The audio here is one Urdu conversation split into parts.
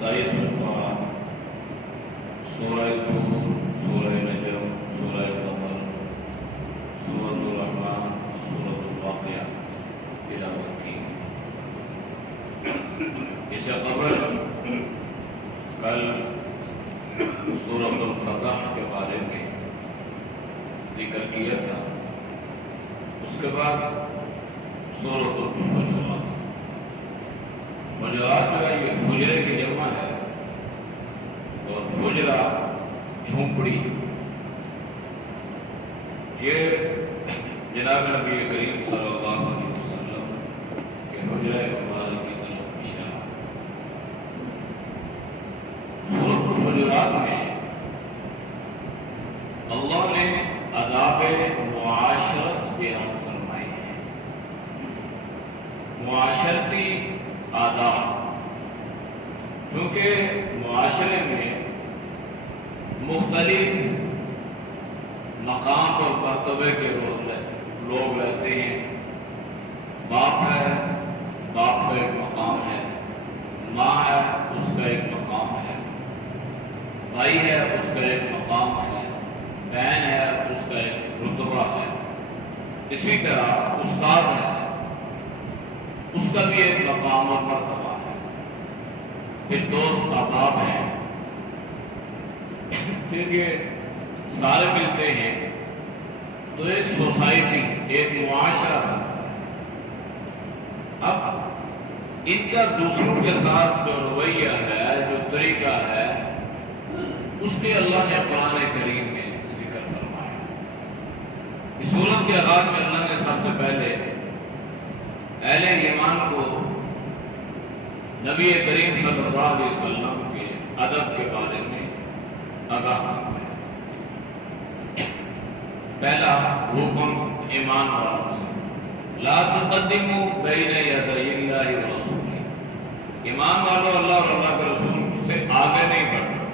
27 پارہ سورہ طور، سورہ نجم، سورہ قمر، سورۃ الرحمن، سورۃ الواقعہ تلاوت کی۔ اس سے قبل کل سورۃ الفتح کے بارے میں ذکر کیا تھا، اس کے بعد سورۃ الحجرات۔ حجرات جو ہے یہ حجرے کی جمع ہے، اور حجرہ جھونپڑی، یہ جناب نبی کریم صلی اللہ علیہ وسلم کے حجرہ مبارک کی طرف اشارہ۔ سورۃ الحجرات میں اللہ نے آداب معاشرت بیان فرمائے ہیں، معاشرتی آداب، چونکہ معاشرے میں مختلف مقام اور مرتبے کے لوگ رہتے ہیں۔ باپ ہے، باپ کا ایک مقام ہے، ماں ہے، اس کا ایک مقام ہے، بھائی ہے، اس کا ایک مقام ہے، بہن ہے، اس کا ایک رتبہ ہے، اسی طرح استاد ہے، اس کا بھی ایک مقام اور مرتبہ ہے۔ پھر دوست احباب ہیں، پھر یہ سارے ملتے ہیں تو ایک سوسائٹی، ایک معاشرہ بنتا ہے۔ اب ان کا دوسروں کے ساتھ جو رویہ ہے، جو طریقہ ہے، اس کے اللہ نے قرآن کریم میں ذکر فرمایا۔ اس سورت کے آغاز میں اللہ نے سب سے پہلے اہل ایمان کو نبی کریم صلی اللہ علیہ وسلم کے ادب کے بارے میں آگاہ فرمایا۔ پہلا حکم ایمان والوں سے، لا تقدموا بین یدی اللہ ورسولہ، ایمان والوں اللہ اور اللہ کے رسول سے آگے نہیں بڑھنا۔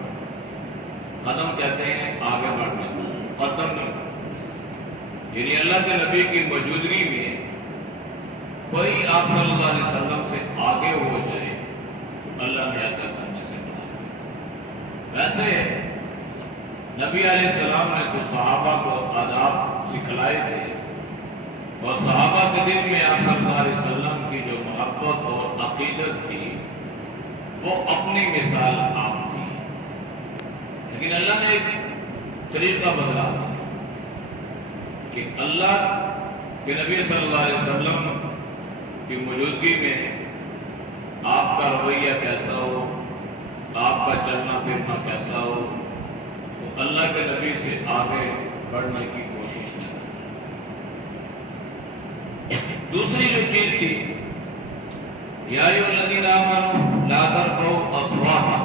قدم کہتے ہیں آگے بڑھنے، قدم نہیں، یعنی اللہ کے نبی کی موجودگی میں کوئی آپ صلی اللہ علیہ وسلم سے آگے ہو جائے، اللہ نے ایسا کرنے سے منع۔ ویسے نبی علیہ السلام نے تو صحابہ کو آداب سکھلائے تھے، اور صحابہ کے دل میں آپ صلی اللہ علیہ وسلم کی جو محبت اور عقیدت تھی وہ اپنی مثال آپ تھی، لیکن اللہ نے ایک طریقہ بدلا کہ اللہ کے نبی صلی اللہ علیہ وسلم کی موجودگی میں آپ کا رویہ کیسا ہو، آپ کا چلنا پھرنا کیسا ہو، تو اللہ کے نبی سے آگے بڑھنے کی کوشش نہ کریں۔ دوسری جو چیز تھی، یا ایھا الذین آمنوا لا ترفعوا اصواتکم،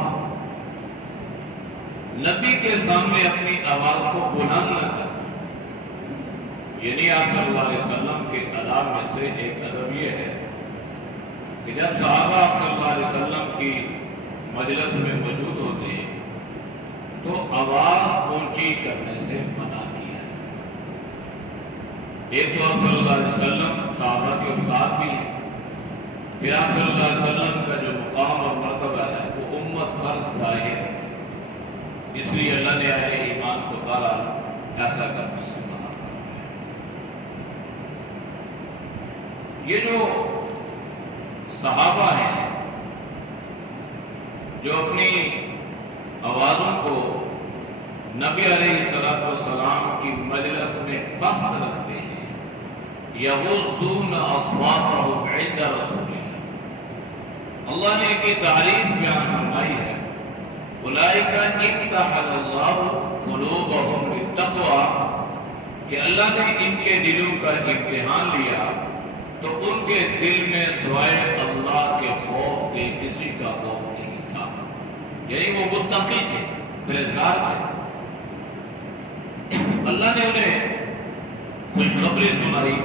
نبی کے سامنے اپنی آواز کو بلند نہ کریں۔ یعنی آپ صلی اللہ علیہ وسلم کے آداب میں سے ایک ادب یہ ہے کہ جب صحابہ آپ صلی اللہ علیہ وسلم کی مجلس میں موجود ہوتے ہیں تو آواز اونچی کرنے سے منع کیا ہے۔ ایک تو آپ صلی اللہ علیہ وسلم صحابہ کے استاد بھی ہیں، پھر آپ صلی اللہ علیہ وسلم کا جو مقام اور مرتبہ ہے وہ امت پر ظاہر ہے، اس لیے اللہ نے اہل ایمان کو بہرحال ایسا کرنے سے منع فرمایا۔ یہ جو صحابہ ہیں جو اپنی آوازوں کو نبی علیہ السلام کی مجلس میں پست رکھتے ہیں، یغضون اصواتهم عند رسول اللہ، اللہ نے ان کی تعریف بیان فرمائی ہے، اولئک امتحن اللہ قلوبهم للتقوی، کہ اللہ نے ان کے دلوں کا امتحان لیا تو ان کے دل میں سوائے اللہ کے خوف کے کسی کا خوف نہیں تھا، یعنی وہ متقی تھے، پرہیزگار تھے۔ اللہ نے انہیں خوشخبری سنائی،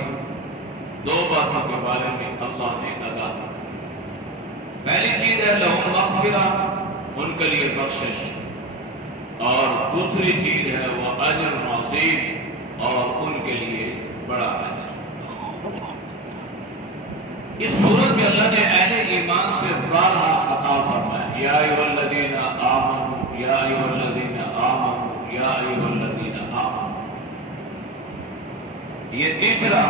دو باتوں کے بارے میں اللہ نے آگاہ کیا۔ پہلی چیز ہے لہم مغفرہ، ان کے لیے بخشش، اور دوسری چیز ہے وہ اجر عظیم، اور ان کے لیے بڑا اجر۔ اس صورت میں اللہ نے اہل ایمان سے بارہا خطاب فرمایا، یا ایھا الذین آمنوا یا ایھا الذین آمنوا یا ایھا الذین آمنوا۔ یہ تیسرا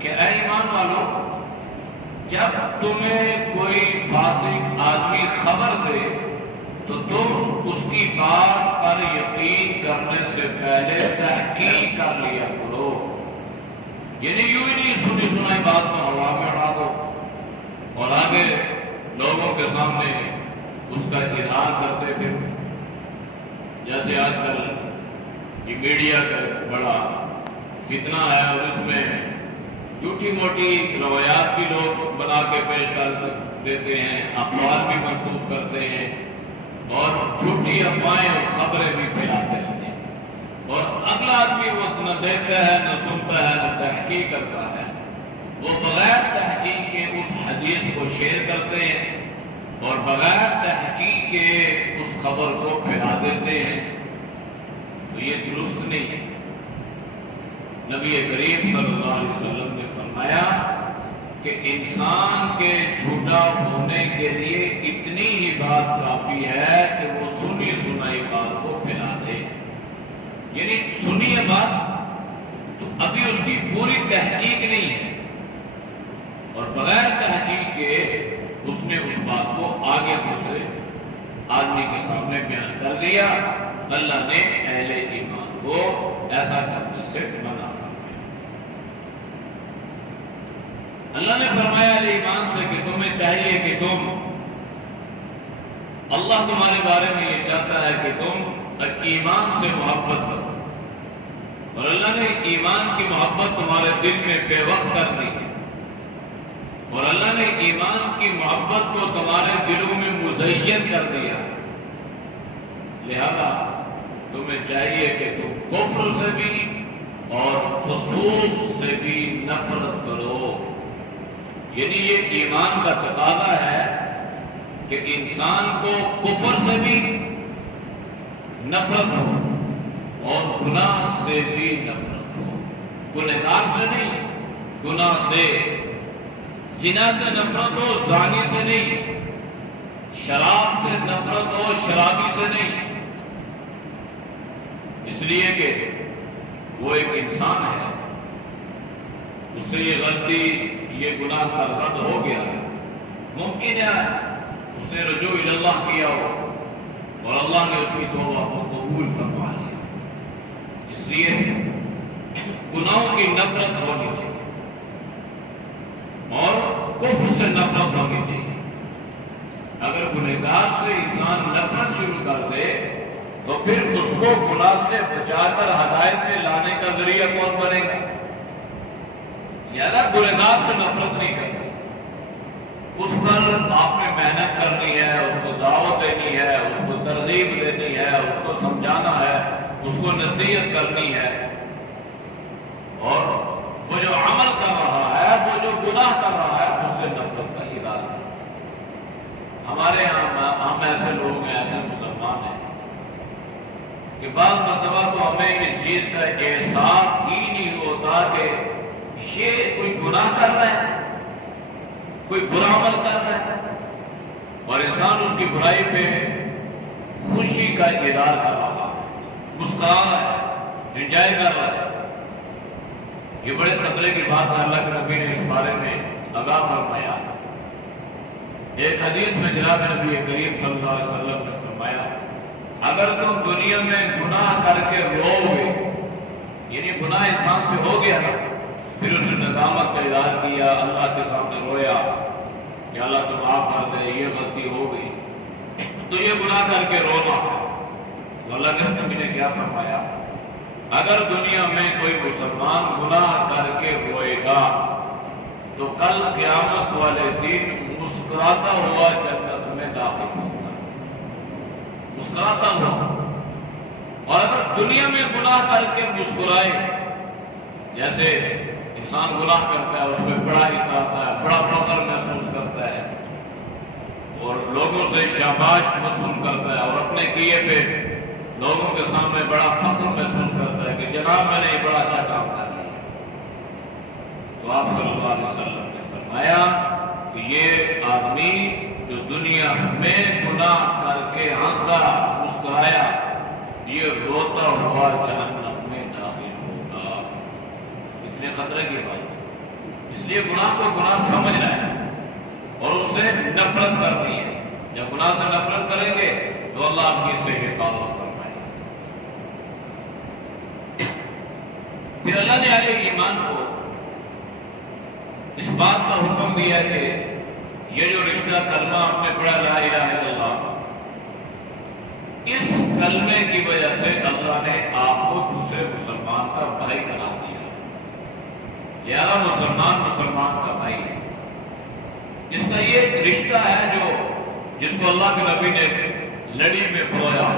کہ اے ایمان والو، جب تمہیں کوئی فاسق آدمی خبر دے تو تم اس کی بات پر یقین کرنے سے پہلے تحقیق کر لیا کرو، یعنی یوں ہی نہیں سنی سنائی بات کو ہوا میں اڑا دو اور آگے لوگوں کے سامنے اس کا اظہار کرتے تھے۔ جیسے آج کل یہ میڈیا کا بڑا فتنہ ہے اور اس میں جھوٹی موٹی روایات بھی لوگ بنا کے پیش کر دیتے ہیں، اخبار بھی منسوخ کرتے ہیں اور جھوٹی افواہیں اور خبریں بھی پھیلاتے رہتے ہیں، اور اگلا آدمی وہ نہ دیکھتا ہے نہ سنتا ہے نہ تحقیق کرتا ہے، وہ بغیر تحقیق کے اس حدیث کو شیئر کرتے ہیں اور بغیر تحقیق کے اس خبر کو پھیلا دیتے ہیں، تو یہ درست نہیں ہے۔ نبی کریم صلی اللہ علیہ وسلم نے فرمایا کہ انسان کے جھوٹا ہونے کے لیے اتنی ہی بات کافی ہے کہ وہ سنی سنائی بات کو پھیلا دے، یعنی سنی ہے بات تو ابھی اس کی پوری تحقیق نہیں ہے، اور بغیر تحقیق کے اس نے اس بات کو آگے دوسرے آدمی کے سامنے بیان کر دیا۔ اللہ نے اہل ایمان کو ایسا کرنے سے منع فرمایا۔ اللہ نے فرمایا اہل ایمان سے کہ تمہیں چاہیے کہ تم، اللہ تمہارے بارے میں یہ چاہتا ہے کہ تم ایمان سے محبت کرو، اور اللہ نے ایمان کی محبت تمہارے دل میں بے وقت کر دی ہے، اور اللہ نے ایمان کی محبت کو تمہارے دلوں میں مزین کر دیا، لہذا تمہیں چاہیے کہ تم کفر سے بھی اور فسوق سے بھی نفرت کرو، یعنی یہ ایمان کا تقاضا ہے کہ انسان کو کفر سے بھی نفرت ہو اور گناہ سے بھی نفرت ہو، گنہگار سے نہیں، گناہ سے، زنا سے نفرت ہو، زانی سے نہیں، شراب سے نفرت ہو، شرابی سے نہیں، اس لیے کہ وہ ایک انسان ہے، اس سے یہ غلطی، یہ گناہ سرزد ہو گیا، ممکن ہے اس نے رجوع اللہ کیا ہو اور اللہ نے اس کی توبہ کو قبول فرما لیا، اس لیے گناہوں کی نفرت ہونی چاہیے اور کفر سے نفرت ہونی چاہیے۔ اگر گنہگار سے انسان نفرت شروع کر دے تو پھر اس کو گناہ سے بچا کر ہدایت میں لانے کا ذریعہ کون بنے گا؟ یعنی گنہگار سے نفرت نہیں کرنی، اس پر آپ نے محنت کرنی ہے، اس کو دعوت دینی ہے، اس کو ترغیب دینی ہے، اس کو سمجھانا ہے، اس کو نصیحت کرنی ہے، اور وہ جو عمل کر رہا ہے، وہ جو گناہ کر رہا ہے، اس سے نفرت کا ارادہ۔ ہمارے یہاں ہم ایسے لوگ ہیں، ایسے مسلمان ہیں کہ بعض مرتبہ تو ہمیں اس چیز کا احساس ہی نہیں ہوتا کہ یہ کوئی گناہ کر رہا ہے، کوئی برا عمل کر رہا ہے، اور انسان اس کی برائی پہ خوشی کا اظہار کر رہا ہے، مسکرا رہا ہے، انجوائے کر رہا ہے۔ یہ بڑے خطرے کی بات ہے، اللہ کے نبی نے اس بارے میں آگاہ فرمایا۔ ایک حدیث میں جناب نبی کریم صلی اللہ علیہ وسلم نے فرمایا، اگر تم دنیا میں گناہ کر کے رو گے، یعنی گناہ انسان سے ہو گیا نا، پھر اس نے ندامت کا اظہار کیا، اللہ کے سامنے رویا کہ اللہ تم معاف کر دے، یہ غلطی ہو گئی، تو یہ گناہ کر کے رونا ہے۔ تو اللہ کے نبی نے کیا فرمایا، اگر دنیا میں کوئی مسلمان گناہ کر کے روئے گا تو کل قیامت والے دن مسکراتا ہوا جنت میں داخل ہوگا، مسکراتا ہوا۔ اور اگر دنیا میں گناہ کر کے مسکرائے، جیسے انسان گناہ کرتا ہے، اس میں بڑا عزت آتا ہے، بڑا فخر محسوس کرتا ہے اور لوگوں سے شاباش وصول کرتا ہے، اور اپنے کیے پہ لوگوں کے سامنے بڑا فخر محسوس کرتا ہے کہ جناب میں نے یہ بڑا اچھا کام کر لیا، تو آپ صلی اللہ علیہ وسلم نے فرمایا کہ یہ آدمی جو دنیا میں گناہ کر کے ہنسا مسکرایا یہ روتا ہوا جہنم میں داخل ہوگا. اتنے خطرے کی بات ہے. اس لیے گناہ کو گناہ سمجھنا ہے اور اس سے نفرت کرنی ہے. جب گناہ سے نفرت کریں گے تو اللہ آپ کی سے حفاظت فرمائے. پھر اللہ نے اہل ایمان کو اس بات کا حکم دیا کہ یہ جو رشتہ کلمہ آپ نے پڑھا لا الہ الا اللہ، اس کلمے کی وجہ سے اللہ نے آپ کو دوسرے مسلمان کا بھائی بنا دیا. لہذا مسلمان کا بھائی ہے. اس کا یہ ایک رشتہ ہے جس کو اللہ کے نبی نے لڑی میں پرویا.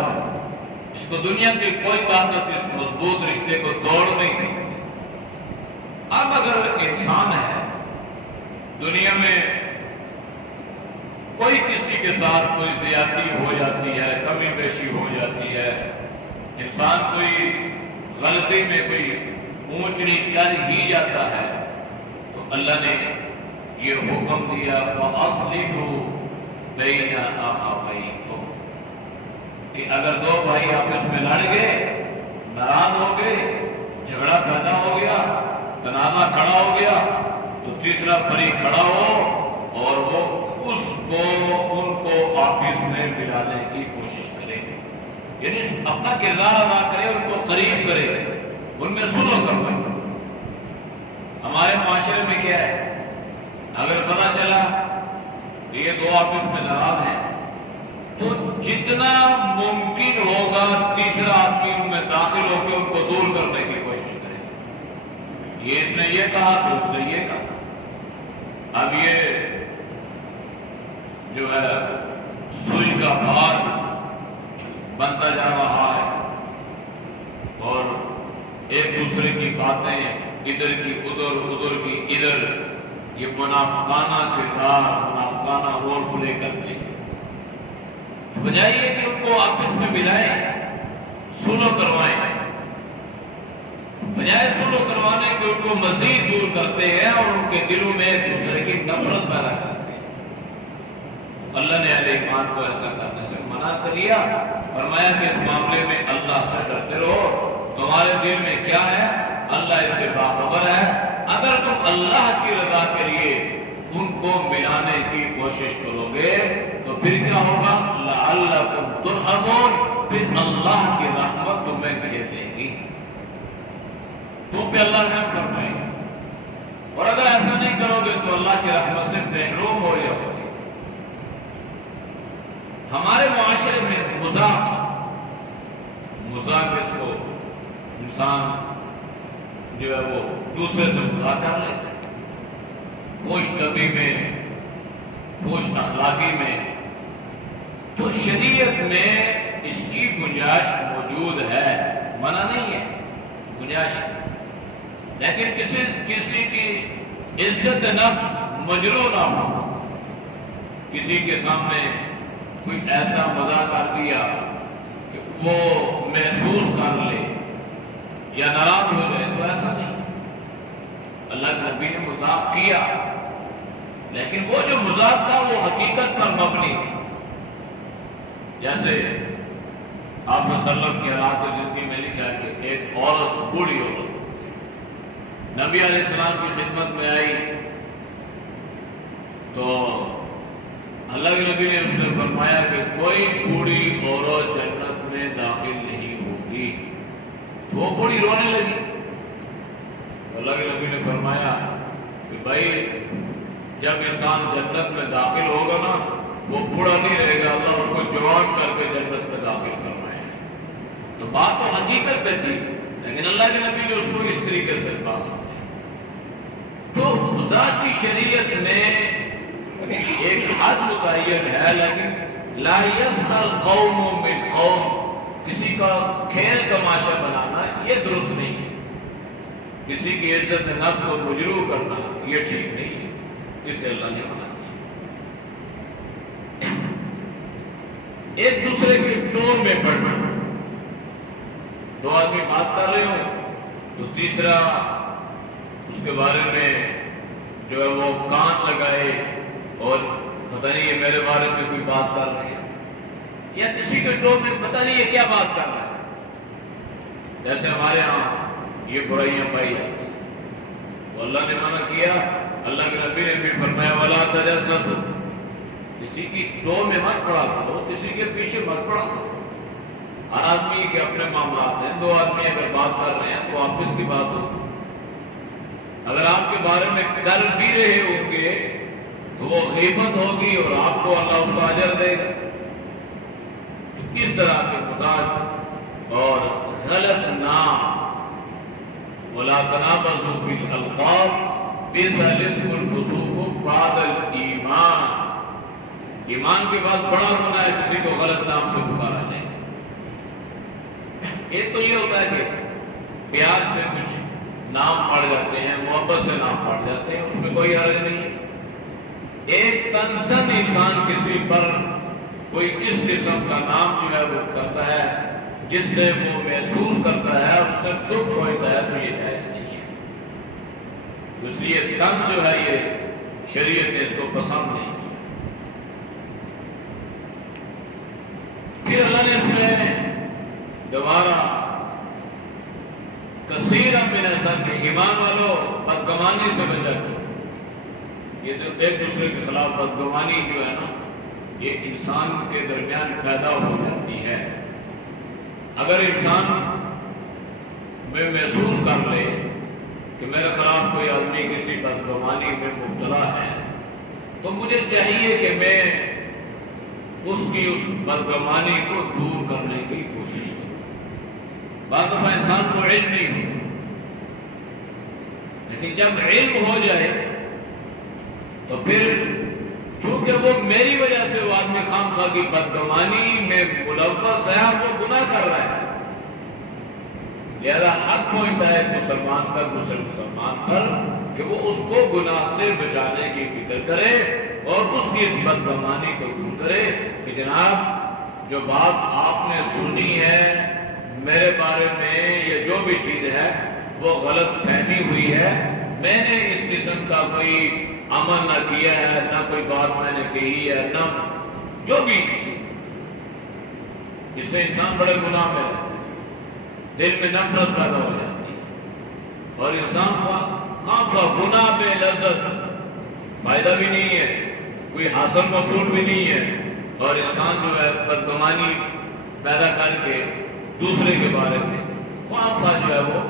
اس کو دنیا کی کوئی طاقت اس مضبوط رشتے کو توڑ نہیں سکتی. اب اگر انسان ہے دنیا میں کوئی کسی کے ساتھ کوئی زیادتی ہو جاتی ہے، کمی بیشی ہو جاتی ہے، انسان کوئی غلطی میں کوئی اونچ نیچ کر ہی جاتا ہے، تو اللہ نے یہ حکم دیا فَأَصْلِحُوا بَيْنَ أَخَوَيْكُمْ کہ اگر دو بھائی آپس میں لڑ گئے، ناراض ہو گئے، جھگڑا پیدا ہو گیا، تنازع کھڑا ہو گیا، تو تیسرا فریق کھڑا ہو اور وہ ان کو آپس میں ملانے کی کوشش کرے. یعنی اپنا کردار ادا کرے، ان کو قریب کرے، ان میں صلح کروائے. ہمارے معاشرے میں کیا ہے، اگر پتا چلا کہ یہ دو آپس میں ناراض ہیں تو جتنا ممکن ہوگا تیسرا آدمی ان میں داخل ہو کے ان کو دور کرنے کی کوشش کرے. یہ اس نے یہ کہا تو اس نے یہ کہا. اب یہ جو ہے سوئی کا بھار بنتا جا رہا ہے اور ایک دوسرے کی باتیں ادھر کی ادھر، ادھر کی ادھر، یہ منافقانہ کردار، منافقانہ رول پلے کرتے ہیں. بجائے یہ کہ ان کو آپس میں ملائیں، صلح کروائیں، بجائے صلح کروانے کے ان کو مزید دور کرتے ہیں اور ان کے دلوں میں ایک دوسرے کی نفرت پیدا کرتے ہیں. اللہ نے اہل ایمان کو ایسا کرنے سے منع کیا. فرمایا کہ اس معاملے میں اللہ سے ڈرتے رہو. تمہارے دل میں کیا ہے اللہ اس سے باخبر ہے. اگر تم اللہ کی رضا کے لیے ان کو ملانے کی کوشش کرو گے تو پھر کیا ہوگا لعلکم ترحمون، پھر اللہ کی رحمت تمہیں گھیر دے گی، تم پہ اللہ رحم فرمائے گا. اور اگر ایسا نہیں کرو گے تو اللہ کی رحمت سے محروم ہو جاؤ گے. ہمارے معاشرے میں مذاق اس کو انسان جو ہے وہ دوسرے سے مذاق کر لیتا ہے. خوش طبعی میں، خوش اخلاقی میں، تو شریعت میں اس کی گنجائش موجود ہے، منع نہیں ہے، گنجائش ہے. لیکن کسی کی عزت نفس مجروح نہ ہو. کسی کے سامنے کوئی ایسا مزاح کر دیا کہ وہ محسوس کر لے یا ناراض ہو جائے، تو ایسا نہیں. اللہ کے نبی نے مذاق کیا لیکن وہ جو مذاق تھا وہ حقیقت پر مبنی تھی. جیسے آپ صلی اللہ علیہ وسلم کی حالات زندگی میں لکھا ہے کہ ایک عورت، بوڑھی عورت نبی علیہ السلام کی خدمت میں آئی تو اللہ کے نبی نے اس سے فرمایا کہ کوئی بوڑھی عورت جنت میں داخل نہیں ہوگی. تو وہ بوڑھی رونے لگی. اللہ کے نبی نے فرمایا کہ بھائی جب انسان جنت میں داخل ہوگا نا وہ بوڑھا نہیں رہے گا، اللہ اس کو جوان کر کے جنت میں داخل فرمائے. تو بات تو حقیقت پہ تھی لیکن اللہ کے نبی نے اس کو اس طریقے سے بات سمجھا. تو ذات کی شریعت میں ایک حد متعین ہے، لیکن لا یسخر قوم من قوم، کسی کا کھیل تماشا بنانا یہ درست نہیں ہے. کسی کی عزت نفس کو مجروح کرنا یہ ٹھیک نہیں ہے، اس سے اللہ نے منع کیا. ایک دوسرے کے ٹون میں پڑنا، دو آدمی بات کر رہے ہوں تو تیسرا اس کے بارے میں جو ہے وہ کان لگائے اور پتہ پتہ نہیں یہ میرے بارے میں کوئی بات کر رہے ہیں، یا کسی کے ٹو میں پتہ نہیں یہ کیا بات کر رہا ہے. جیسے ہمارے ہاں یہ برائیاں پائی جاتی ہیں، تو اللہ نے منع کیا. اللہ کے نبی نے بھی فرمایا وَلَا تَجَسَّسُوا، کسی کی ٹو میں مت پڑا کرو، کسی کے پیچھے مت پڑا کرو. ہر آدمی کے اپنے معاملات ہیں. دو آدمی اگر بات کر رہے ہیں تو آپس کی بات ہوگی. اگر آپ کے بارے میں کر بھی رہے ہوں گے تو وہ غیبت ہوگی اور آپ کو اللہ اس کا اجر دے گا. اس طرح کے مزاج اور غلط نام، وَلَا تَنَابَزُوا بِالْأَلْقَابِ بِئْسَ الِاسْمُ الْفُسُوقُ بَعْدَ الْإِيمَانِ. ایمان کے بعد بڑا گناہ ہے کسی کو غلط نام سے پکارا جائے. ایک تو یہ ہوتا ہے کہ پیار سے کچھ نام پڑ جاتے ہیں، محبت سے نام پڑ جاتے ہیں، اس میں کوئی حرج نہیں ہے. ایک تنزن انسان کسی پر کوئی اس قسم کا نام جو ہے وہ کرتا ہے جس سے وہ محسوس کرتا ہے اور اس سے دکھ ہوتا ہے، تو یہ جائز نہیں ہے. اس لیے تن جو ہے یہ شریعت نے اس کو پسند نہیں کیا. پھر اللہ نے اس میں دوبارہ کثیرا من الظن، ایمان والوں بدگمانی سے بچا کرو. یہ جو ایک دوسرے کے خلاف بدگمانی جو ہے نا، یہ انسان کے درمیان پیدا ہو جاتی ہے. اگر انسان میں محسوس کر لے کہ میرے خلاف کوئی آدمی کسی بدگمانی میں مبتلا ہے، تو مجھے چاہیے کہ میں اس کی اس بدگمانی کو دور کرنے کی کوشش کروں. بعض دفعہ انسان کو علم نہیں ہو، لیکن جب علم ہو جائے تو پھر چونکہ وہ میری وجہ سے وہ آدمی خامخواہ کی بدگمانی میں ملوث ہے، وہ گناہ کر رہا ہے، لہذا حق پہنچتا ہے مسلمان کا دوسرے مسلمان پر کہ وہ اس کو گناہ سے بچانے کی فکر کرے اور اس کی اس بدگمانی کو دور کرے کہ جناب جو بات آپ نے سنی ہے میرے بارے میں، یہ جو بھی چیز ہے وہ غلط فہمی ہوئی ہے، میں نے اس قسم کا کوئی عمل نہ کیا ہے، نہ کوئی بات میں نے کہی ہے، نہ جو بھی چیز. اس سے انسان بڑے گناہ میں رہتا ہے، دل میں نفرت پیدا ہو جاتی ہے اور انسان کا گناہ بے لذت، فائدہ بھی نہیں ہے، کوئی حاصل مصول بھی نہیں ہے، اور انسان جو ہے بدگمانی پیدا کر کے دوسرے کے بارے میں خواہ جو ہے وہ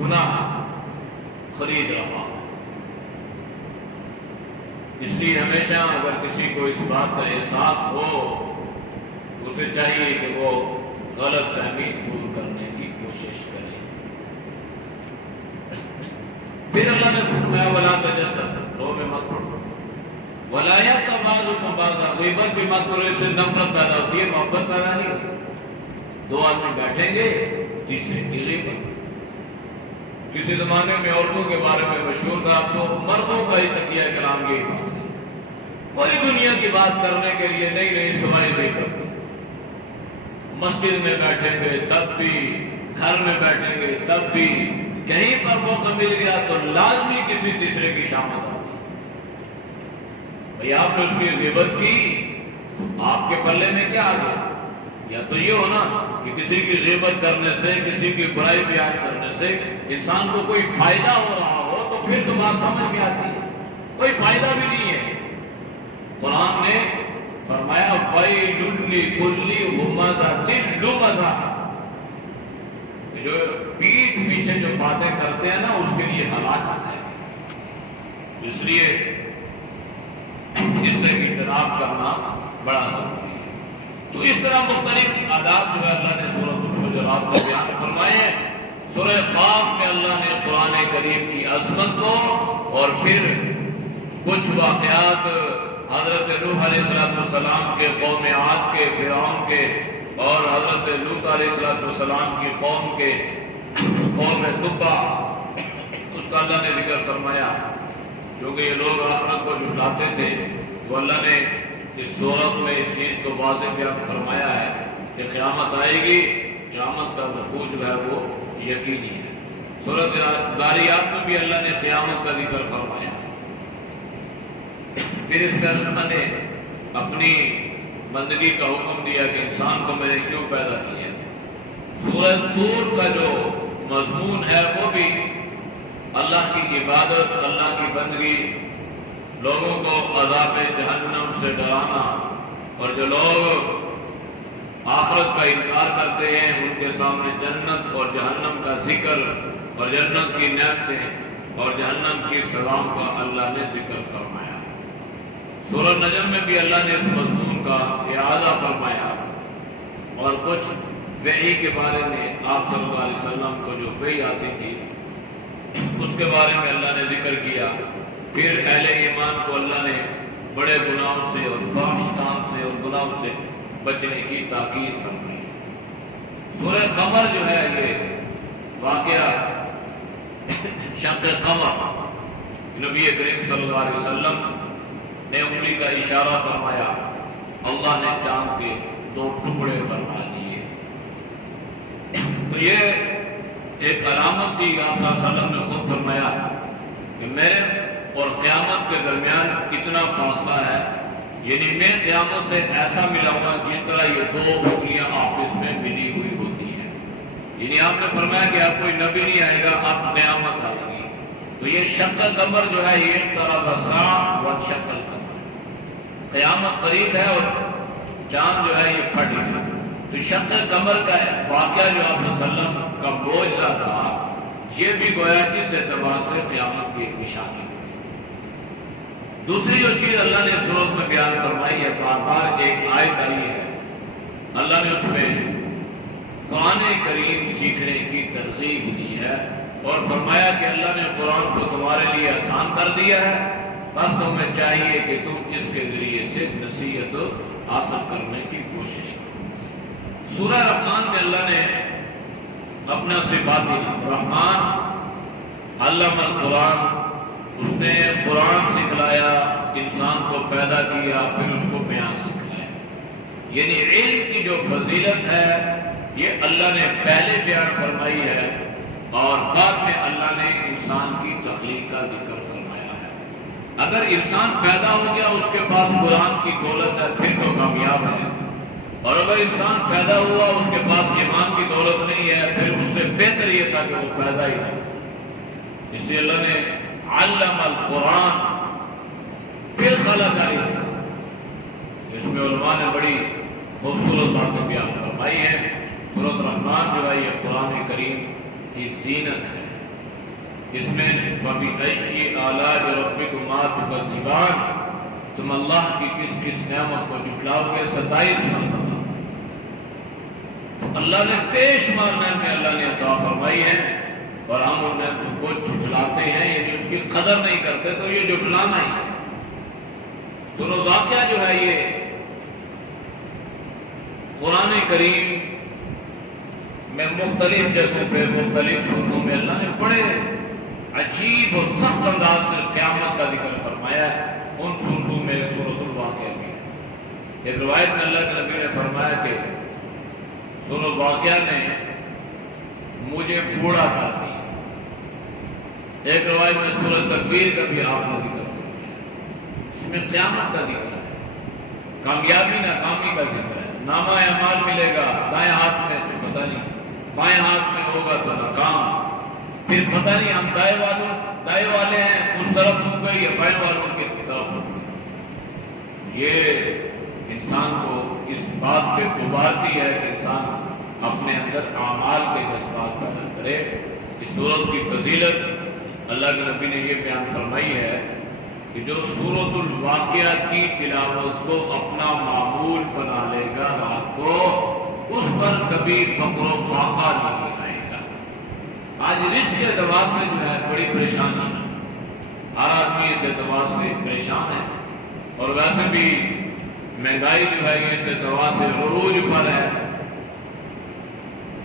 گناہ خرید رہا. اس لیے ہمیشہ اگر کسی کو اس بات کا احساس ہو اسے چاہیے کہ وہ غلط فہمی دور کرنے کی کوشش کرے. پھر اللہ نے فرمایا وَلَا تَجَسَّسُوا، رو میں مت پڑھو. وَلَا يَغْتَبْ بَعْضُكُمْ بَعْضًا، غیبت بھی مت کرو، اس سے نفرت پیدا ہوتی ہے، محبت پیدا نہیں ہوتی. دو آدمی بیٹھیں گے، تیسرے کی غیبت. کسی زمانے میں عورتوں کے بارے میں مشہور تھا، تو مردوں کا ہی تکیہ کلام یہی بات ہے. کوئی دنیا کی بات کرنے کے لیے نہیں سوائے غیبت. مسجد میں بیٹھیں گے تب بھی، گھر میں بیٹھیں گے تب بھی، کہیں پر موقع مل گیا تو لازمی کسی تیسرے کی شامت آتی. بھئی آپ نے اس کی غیبت کی، آپ کے پلے میں کیا آ گیا؟ یا تو یہ ہونا کہ کسی کی غیبت کرنے سے، کسی کی برائی بیان کرنے سے انسان کو کوئی فائدہ ہو رہا ہو تو پھر تو بات سمجھ میں آتی ہے. کوئی فائدہ بھی نہیں ہے. قرآن نے فرمایا وَيْلٌ لِكُلِّ ہُمَزَةٍ لُمَزَةٍ، جو پیٹھ پیچھے جو باتیں کرتے ہیں نا اس کے لیے ہلاکت ہے. اس لیے اس سے اجتناب کرنا بڑا ضروری ہے. تو اس طرح مختلف آداب جو ہے اللہ نے سورۃ الحجرات میں بیان فرمائے ہیں. سورہ قاف میں اللہ نے قرآن کریم کی عظمت کو اور پھر کچھ واقعات حضرت نوح علیہ السلام کے قوم عاد کے، فرعون کے، اور حضرت لوط علیہ السلام کی قوم کے، قوم تبع، اس کا اللہ نے ذکر فرمایا. کیونکہ یہ لوگ آخرت کو جھٹلاتے تھے تو اللہ نے اس صورت میں اس چیز کو واضح بیان فرمایا ہے کہ قیامت آئے گی، قیامت کا وقوع جو ہے وہ یقینی ہے. سورۃ ذاریات میں بھی اللہ نے قیامت کا ذکر فرمایا. پھر اس میں اللہ نے اپنی بندگی کا حکم دیا کہ انسان کو میں نے کیوں پیدا کیا. سورہ طور کا جو مضمون ہے وہ بھی اللہ کی عبادت، اللہ کی بندگی، لوگوں کو عذاب جہنم سے ڈرانا، اور جو لوگ آخرت کا انکار کرتے ہیں ان کے سامنے جنت اور جہنم کا ذکر، اور جنت کی نعمتیں اور جہنم کی سزاؤں کا اللہ نے ذکر فرمایا. سورہ نجم میں بھی اللہ نے اس مضمون کا اعادہ فرمایا، اور کچھ وحی کے بارے میں آپ صلی اللہ علیہ وسلم کو جو وحی آتی تھی اس کے بارے میں اللہ نے ذکر کیا. پھر اہل ایمان کو اللہ نے بڑے گناہوں سے اور فحش کام سے اور گناہوں سے بچنے کی تاکید فرمائی. سورہ قمر جو ہے یہ واقعہ شق قمر، نبی کریم صلی اللہ علیہ وسلم نے انگلی کا اشارہ فرمایا، اللہ نے چاند کے 2 ٹکڑے فرما دیے. تو یہ ایک علامت تھی. آپ صلی اللہ علیہ وسلم نے خود فرمایا کہ میرے اور قیامت کے درمیان کتنا فاصلہ ہے، یعنی میں قیامت سے ایسا ملا ہوا جس طرح یہ 2 انگلیاں آپس میں ملی ہوئی ہوتی ہیں. یعنی آپ نے فرمایا کہ اب کوئی نبی نہیں آئے گا، اب قیامت آئے گی. تو یہ شق قمر جو ہے یہ اقترب الساعة وانشق القمر، قیامت قریب ہے اور چاند جو ہے یہ پھٹ گیا. تو شق قمر کا واقعہ جو آپ صلی اللہ علیہ وسلم کا معجزہ تھا، یہ بھی گویا اس اعتبار سے قیامت کی ایک نشانی. دوسری جو چیز اللہ نے سورت میں بیان فرمائی ہے، بار بار ایک آیت آئی ہے، اللہ نے اس میں قرآن کریم سیکھنے کی ترغیب دی ہے اور فرمایا کہ اللہ نے قرآن کو تمہارے لیے آسان کر دیا ہے، بس تمہیں چاہیے کہ تم اس کے ذریعے سے نصیحت حاصل کرنے کی کوشش کرو. سورہ رحمان میں اللہ نے اپنا صفات رحمان علم القرآن، اس نے قرآن سکھلایا، انسان کو پیدا کیا، پھر اس کو بیان سکھلایا. یعنی علم کی جو فضیلت ہے یہ اللہ نے پہلے بیان فرمائی ہے اور بعد میں اللہ نے انسان کی تخلیق کا ذکر فرمایا ہے. اگر انسان پیدا ہو گیا اس کے پاس قرآن کی دولت ہے پھر تو کامیاب ہے، اور اگر انسان پیدا ہوا اس کے پاس ایمان کی دولت نہیں ہے پھر اس سے بہتر یہ تھا کہ وہ پیدا ہی نہیں. اس لیے اللہ نے علم القرآن پھر خلق الانسان. اس میں علماء نے بڑی خوبصورت باتیں بیان فرمائی ہیں. سورۃ رحمان جو ہے یہ قرآن کریم کی زینت ہے. اس میں فَبِأَيِّ آلَاءِ رَبِّكُمَا تُكَذِّبَانِ، تم اللہ کی کس کس نعمت کو جھٹلاؤ گے. 27 مرتبہ اللہ نے بے شمار نعمتیں اللہ نے عطا فرمائی ہیں اور ہم ان نعمتوں کو جھٹلاتے ہیں، یعنی اس کی قدر نہیں کرتے، تو یہ جھٹلانا ہی ہے. سورۃ واقعہ جو ہے یہ قرآن کریم میں مختلف جگہوں پہ مختلف صورتوں میں اللہ نے بڑے عجیب اور سخت انداز سے قیامت کا ذکر فرمایا ہے. ان صورتوں میں سورۃ الواقعہ بھی ہے. ایک روایت میں اللہ کے نبی نے فرمایا کہ سورۃ الواقعہ نے مجھے بوڑھا کر دیا. ایک روایت میں سورۃ تکویر کا بھی آپ نے ذکر فرمایا. اس میں قیامت کا ذکر ہے، کامیابی ناکامی کا ذکر ہے. نامہ اعمال ملے گا دائیں ہاتھ میں تو پتہ نہیں، بائیں ہاتھ میں ہوگا تو ناکام، پھر پتہ نہیں ہم دائیں والے ہیں اس طرف ہوں گے یا بائیں والوں کی طرف ہوں گے. یہ انسان کو اس بات پہ ابھارتی ہے کہ انسان اپنے اندر اعمال کے جذبات پیدا کرے. اس سورت کی فضیلت اللہ کے نبی نے یہ بیان فرمائی ہے کہ جو سورۃ الواقعہ کی تلاوت کو اپنا معمول بنا لے گا رات کو، اس پر کبھی فقر و فاقہ نہیں آئے گا. آج رزق کے اعتبار سے جو ہے بڑی پریشانی ہے، ہر آدمی اس اعتبار سے پریشان ہے، اور ویسے بھی مہنگائی جو ہے یہ اس اعتبار سے عروج پر ہے.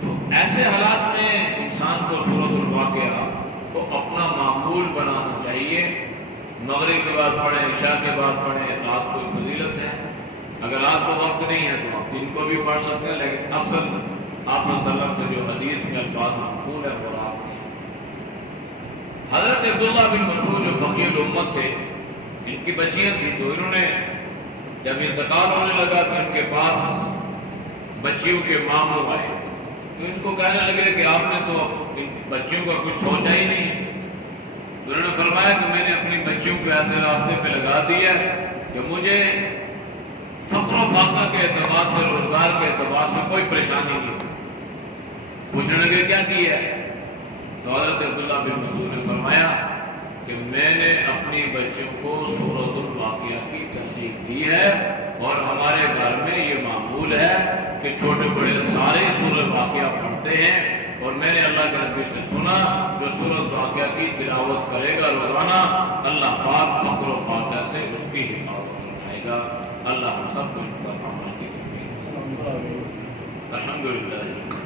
تو ایسے حالات میں انسان کو سورۃ الواقعہ کو اپنا معمول بنانا چاہیے. مغرب کے بعد پڑھیں، عشاء کے بعد پڑھیں، رات کو فضیلت ہے. اگر رات کو وقت نہیں ہے تو آپ دن کو بھی پڑھ سکتے ہیں، لیکن اصل آپ صلی اللہ علیہ وسلم سے جو حدیث میں الفاظ منقول ہے وہ رات میں. حضرت عبداللہ بن مسعود جو فقیہ الامت تھے، ان کی بچیاں تھیں تو انہوں نے جب انتقال ہونے لگا تو ان کے پاس بچیوں کے ماموں آئے تو ان کو کہنے لگے کہ آپ نے تو ان بچیوں کا کچھ سوچا ہی نہیں ہے۔ انہوں نے فرمایا کہ میں نے اپنی بچیوں کو ایسے راستے پہ لگا دیا کہ مجھے فقر و فاقہ کے اعتبار سے، روزگار کے اعتبار سے کوئی پریشانی نہیں۔ پوچھنے لگے کیا کیا ہے؟ تو حضرت عبداللہ بن مسعود نے فرمایا کہ میں نے اپنی بچوں کو سورۃ الواقعہ کی تحقیق دی ہے، اور ہمارے گھر میں یہ معمول ہے کہ چھوٹے بڑے سارے سورۃ الواقعہ پڑھتے ہیں، اور میں نے اللہ کے نبی سے سنا جو سورۃ الواقعہ کی تلاوت کرے گا روزانہ، اللہ پاک فقر و فاقہ سے اس کی حفاظت فرمائے گا۔ اللہ ہم سب کو ان پر عمل کی توفیق دے۔ الحمدللہ۔